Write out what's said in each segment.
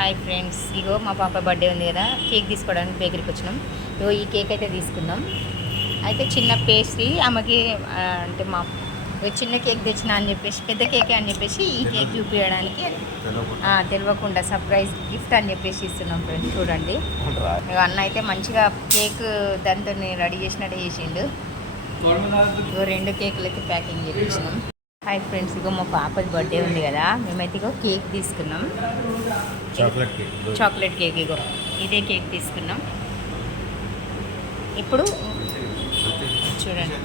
Hi friends, ఇగో మా పాప birthday ఉంది కదా, కేక్ తీసుకోవడానికి బేకరీకి వచ్చినాం. ఇగో ఈ కేక్ అయితే తీసుకుందాం. అయితే చిన్న పేస్ట్రీ ఆమెకి అంటే మా చిన్న కేక్ తెచ్చిన అని చెప్పేసి, పెద్ద కేకే అని చెప్పేసి ఈ కేక్ చూపించడానికి తెలియకుండా సర్ప్రైజ్ గిఫ్ట్ అని చెప్పేసి ఇస్తున్నాం ఫ్రెండ్స్. చూడండి, అన్న అయితే మంచిగా కేక్ దాంతో రెడీ చేసినట్టు చేసిండు. ఇగో 2 కేకులు అయితే ప్యాకింగ్ చేయించినాం. హాయ్ ఫ్రెండ్స్, ఇగో మా పాపది బర్త్డే ఉంది కదా, మేమైతే ఇగో కేక్ తీసుకున్నాం. చాక్లెట్ కేక్, ఇగో ఇదే కేక్ తీసుకున్నాం. ఇప్పుడు చూడండి,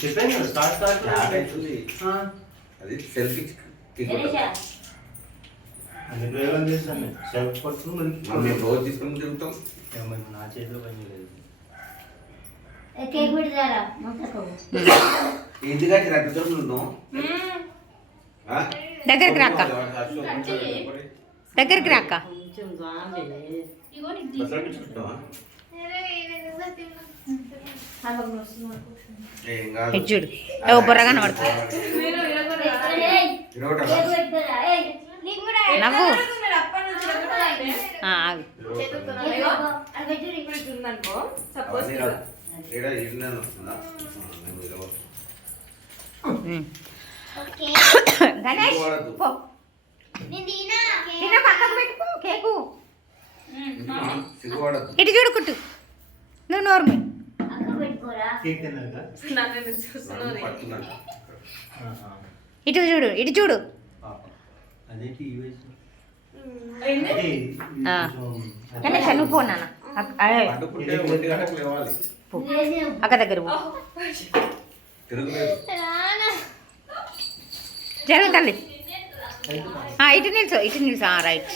చెప్పాను కదా స్టార్ట్ అది సెల్ఫీ అది ప్రయోగం చేస్తాను. సెల్ఫ్ పట్టుకుని మేము రోజు తీసుకుని తిరుగుతాం. నా చేతిలో పని లేదు. ఎందుకంటే రద్దుతున్నాం దగ్గరికి రాక్క, దగ్గరికి రాక్క. చూడు, బొర్రగా పడుతుంది. నవ్వు గణేష్, పక్కకు పెట్టుకో కేకు. ఇటు చూడు కుట్టు, నువ్వు నోర్మి. ఇటు చూడు, ఇటు చూడు. గణేష్ నువ్వు పో నాన్న, అక్క దగ్గర పో. జరుగు తల్లి, ఇటు నిల్చో, ఇటు నిల్చో. రైట్.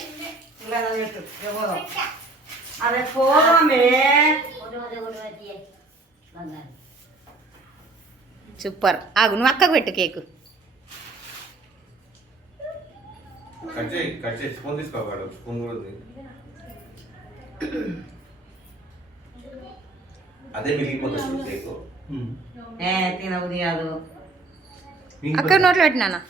సూపర్. ఆగు, నువ్వు అక్కకు పెట్టు కేకు. అదే మిగిలిపోతుంది కేకు. తినబుది కాదు. అక్కడ నోట్లో పెట్టినా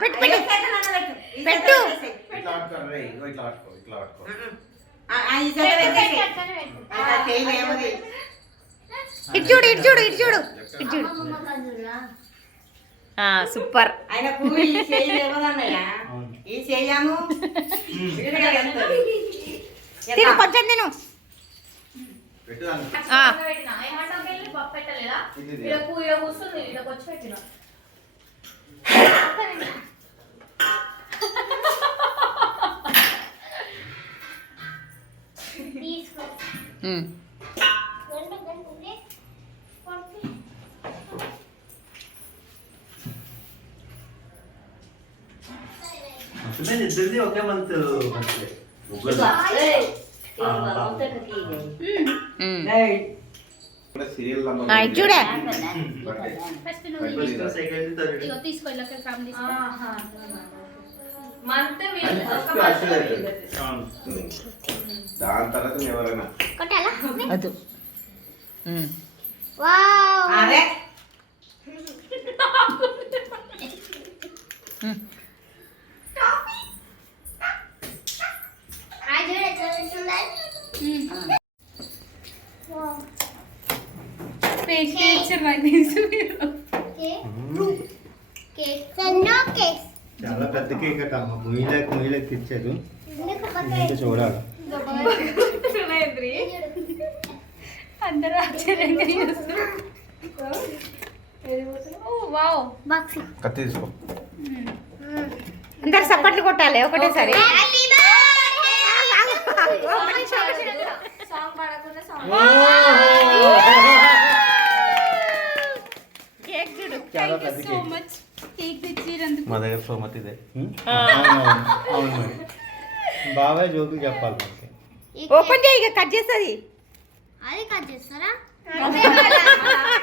పెట్టు పెట్టు పెట్టు. ఇటు చూడు, ఇటు చూడు, ఇటు చూడు, ఇటు చూడు. సూపర్. తిను, కొంచెం తిను. ఇద్దరిది ఒకే మంత్. చూడే దాని తర్వాత ఎవరైనా చాలా పెద్ద కేక్ అట అమ్మ ముయ్యలకి ఇచ్చారు ఇంకా చూడాలి. అందరూ ఆశ్చర్యంగా చూస్తారు. కత్తి తీసుకో. అందరు సప్పట్లు కొట్టాలి ఒకటేసారి. కేక్ చూడు. చాలా పెద్ద కేక్. మా దగ్గర సోమతి ఇదే. అవును మరి బాబాయ్ జోకులు చెప్పాలి మనకి. ఓపెన్ చేయి, ఇక కట్ చేస్తుంది. అది కట్ చేస్తారా?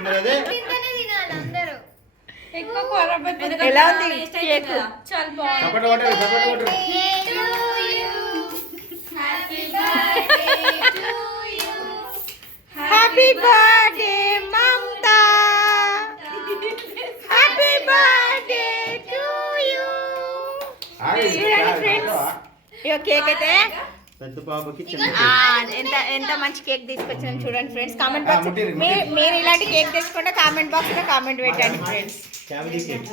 మరి అదే ఎలా ఉంది కేక్? చప్పట్లు కొట్టాలి, చప్పట్లు కొట్టాలి. Happy birthday Mamata, happy birthday to you. ఇక కేక్ అయితే పెద్ద పాపకి ఎంత మంచి కేక్ తీసుకొచ్చాను చూడండి ఫ్రెండ్స్. కామెంట్ బాక్స్ మీరు ఇలాంటి కేక్ తెచ్చుకుంటే కామెంట్ బాక్స్ లో కామెంట్ పెట్టండి ఫ్రెండ్స్. ఫ్యామిలీ కేక్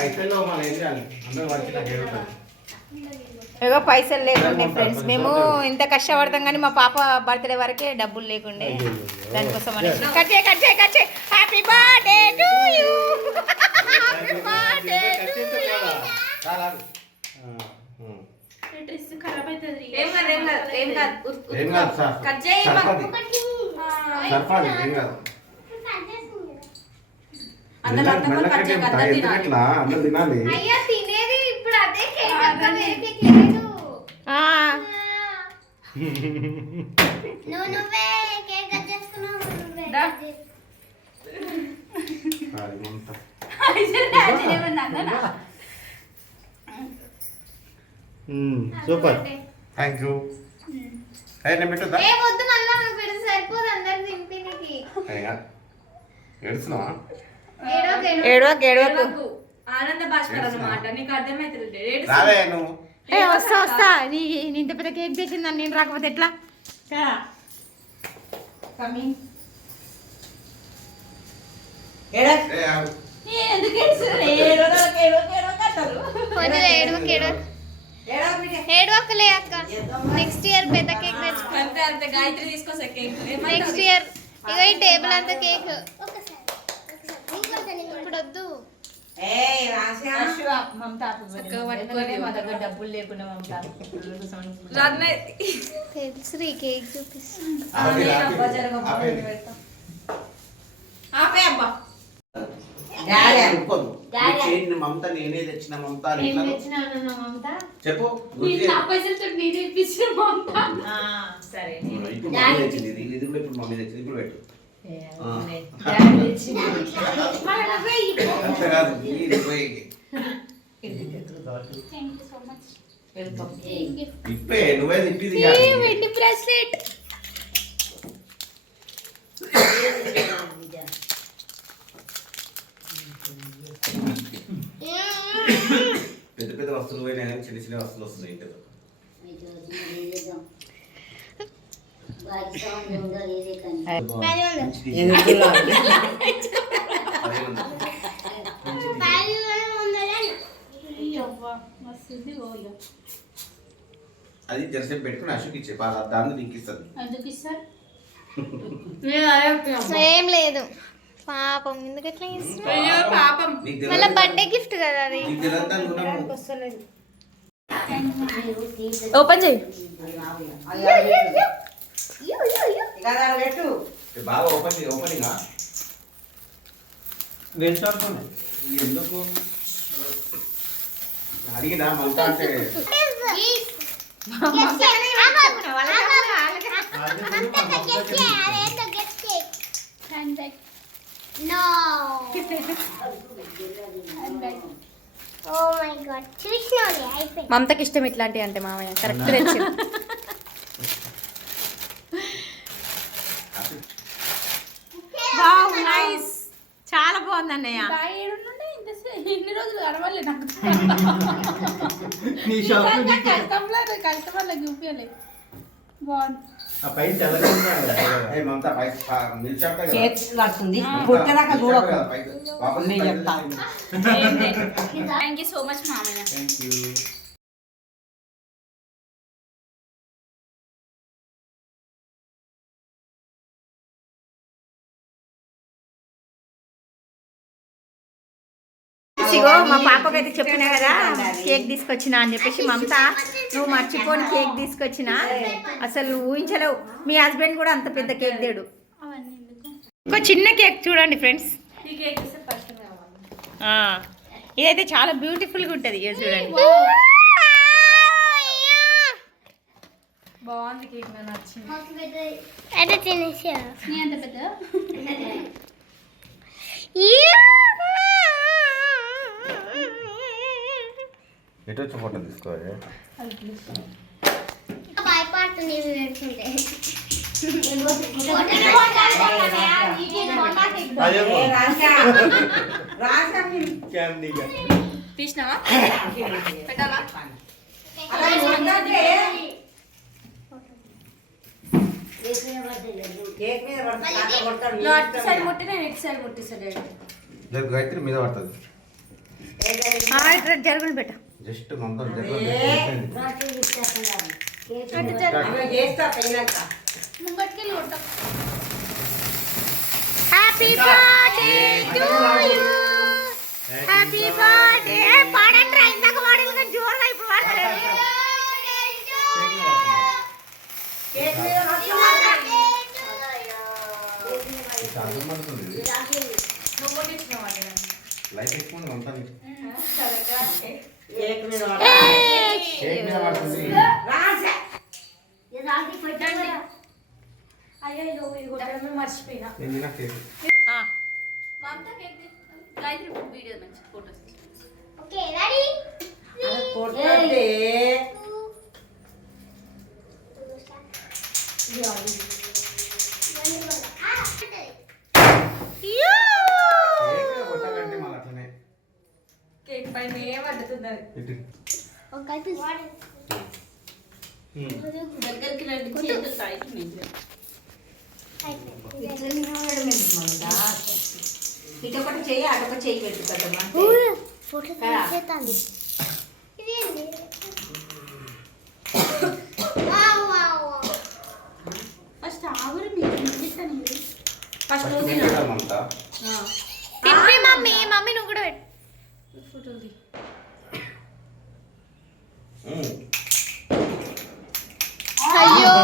అయిపోయిందో మనం ఏం చేయాలి? అందరూ వచ్చి నాకు ఏడుతారు. ఏదో పైసలు లేకుండే ఫ్రెండ్స్. మేము ఇంత కష్టపడతాం కానీ మా పాప బర్త్డే వరకే డబ్బులు లేకుండే. దానికోసం అనేసి కట్ చేయి. Happy birthday to you. Happy birthday to you. ఏం కాదు సార్. సర్పాది ఏం కాదు. అందరూ తినాలి. అయ్యా తినేది ఇప్పుడు అదే కేక్ అక్కడ వేరే కేక్ లేదు. నువ్వే కేక్ కట్ చేసుకున్నావు. Super, thank you. నేను పెట్టొద్దా? ఏ వద్దు, మళ్ళా నువ్వు పెడితే సరిపోదు అందరు తింపినికి. ఏడుస్తున్నావా? ఏడవకు. ఆనంద భాస్కర్ అన్నమాట. నీకు అర్థమైతుంది. రావే నువ్వు. వస్తా. నీ ఇంత పెద్ద కేక్ తెచ్చిందని నేను రాకపోతే ఎట్లా? ఏడవకలే అక్క, నెక్స్ట్ ఇయర్ పెద్ద కేక్ తెచ్చుకో. అంతే గాయత్రి తీసుకొస్తా కేక్. నెక్స్ట్ ఇయర్ ఇక ఈ టేబుల్ అంతా కేక్. ఇప్పుడు వద్దు. మా దగ్గర డబ్బులు లేకుండా తెలుసు కేక్ చూపిస్తాను. మమత నేనే తెచ్చిన మమత చెప్పు. సరే ఇప్పుడు మమ్మీ తెచ్చింది, ఇది కూడా ఇప్పుడు మమ్మీ తెచ్చింది. ఇప్పుడు పెట్టు. అంతే కాదు, ఇది పోయి ఇప్పే నువ్వే తిప్పింది. వెండి బ్రాస్లెట్. పెద్ద పెద్ద వస్తువులు పోయినా కానీ చిన్న చిన్న వస్తువులు వస్తున్నాయి ఇంటిలో. అది జెర్సీ పెట్టుకుని అశోక్ ఇచ్చే దాన్ని నీకు ఇస్తుంది. ఏం లేదు పాపం, ఎందుకు ఎట్లా మళ్ళీ బర్త్డే గిఫ్ట్ కదా అది. ఓపెన్ చేయి. బాగా ఓపెనింగ్ ఎందుకు అడిగినా మళ్ళీ అంటే మమతకి ఇష్టం ఇట్లాంటివి అంటే మామయ్య కరెక్ట్ తెచ్చింది. నైస్, చాలా బాగుంది అన్నయ్య. ఇన్ని రోజులు అరవాలి నాకు. కస్టమర్లకు చూపించాలి. బాగుంది. ఆ పైన తెల్లగా చేతి కడుతుంది పుట్టదాకా చూడకు నేను చెప్తా థ్యాంక్ యూ సో మచ్ మామయ్య. Thank you. ఇగో మా పాపకైతే చెప్పినా కదా కేక్ తీసుకొచ్చిన అని చెప్పేసి మమత నువ్వు మర్చిపోని కేక్ తీసుకొచ్చిన అసలు ఊహించలేవు. మీ హస్బెండ్ కూడా అంత పెద్ద కేక్ తేడు. ఇంకో చిన్న కేక్ చూడండి ఫ్రెండ్స్. ఈ కేక్ ఇస్తే ఫస్ట్ ఇదైతే చాలా బ్యూటిఫుల్గా ఉంటుంది. ఇది చూడండి బాగుంది కేక్, నాకు నచ్చింది. అయితే తినేసా నీ అంత పెద్ద ఎటు వచ్చి ఫోటో తీసుకోవాలి. భయపడుతుంది పెడుతుంటే తీసినావా పెట్టాలా? నువ్వు అటు సైడ్ ముట్టి నేను ఇటు సైడ్ ముట్టిస్తాడు. గాయత్రి మీద పడుతుంది. జరుగుని పెట్ట జస్ట్ మొత్తం ముంగట్కెళ్ళి కొట్ట. Happy birthday to you happy birthday పాడండి రా ఇందాక పాడలు కానీ జోరుగా ఇప్పుడు పాడలేదు నువ్వు కొట్టించినావా? లైట్ ఎక్కువ అంతా కేక్ మీద కేక్ మీద పడుతుంది. అయ్యో ఇది కొట్టడమే మర్చిపోయినా. నేను తిన్నా కేక్. మా అంతా కేక్ గాయత్రి వీడియో మంచి ఫోటోస్. ఓకే రెడీ కొట్టండి కేక్ మీద కొట్టాలంటే మళ్ళీ అట్లనే కేక్ పైన పడుతున్నది. ఇటు. ఓకే దగ్గరికి రండి, చేతులు టైట్ ఉన్నాయి. ఇటొకటి చెయ్యి అటొకటి చెయ్యి పెట్టు కదమ్మా. ఫోటో తీసేతాంది ఇదేంది వావ్ వావ్ ఫస్ట్ ఆవిరి మీకు ఇస్తాను. ఫస్ట్ ఫస్ట్ నేను తింటాను మమతా. తిప్పి మమ్మీ మమ్మీ నువ్వు కూడా పెట్టు ఫోటోలు తీ. అయ్యో